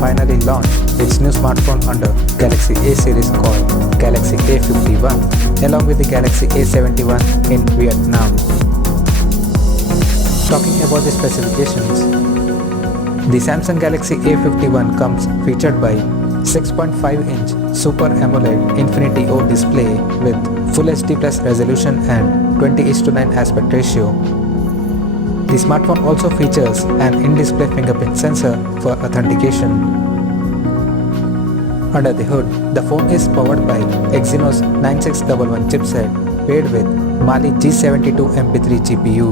finally launched its new smartphone under Galaxy A series called Galaxy A51 along with the Galaxy A71 in Vietnam. Talking about the specifications, the Samsung Galaxy A51 comes featured by 6.5-inch Super AMOLED Infinity O display with Full HD Plus resolution and 20:9 aspect ratio. The smartphone also features an in-display fingerprint sensor for authentication. Under the hood, the phone is powered by Exynos 9611 chipset paired with Mali G72 MP3 GPU.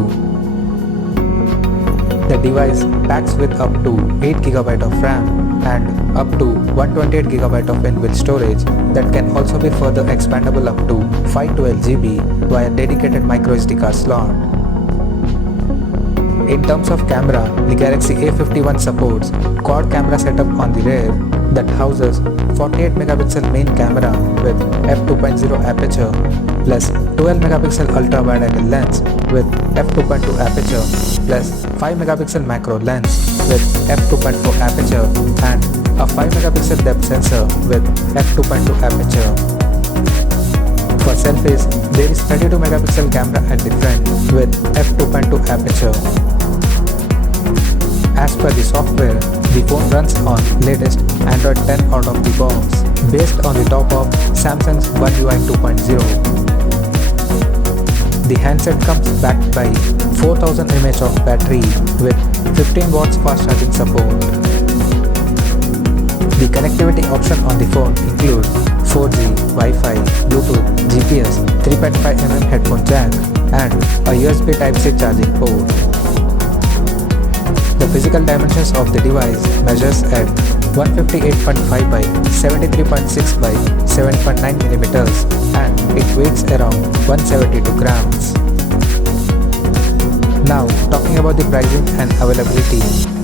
The device packs with up to 8GB of RAM and up to 128GB of inbuilt storage that can also be further expandable up to 512GB via dedicated microSD card slot. In terms of camera, the Galaxy A51 supports quad camera setup on the rear that houses 48MP main camera with f2.0 aperture plus 12MP ultra wide angle lens with f2.2 aperture plus 5MP macro lens with f2.4 aperture and a 5MP depth sensor with f2.2 aperture. For selfies, there is 32MP camera at the front with f2.2 aperture. As per the software, the phone runs on latest Android 10 out of the box based on the top of Samsung's One UI 2.0. The handset comes backed by 4000 mAh of battery with 15 watts fast charging support. The connectivity option on the phone include 4G, Wi-Fi, Bluetooth, GPS, 3.5mm headphone jack and a USB Type-C charging port. The physical dimensions of the device measures at 158.5 by 73.6 by 7.9mm and it weighs around 172 grams. Now talking about the pricing and availability.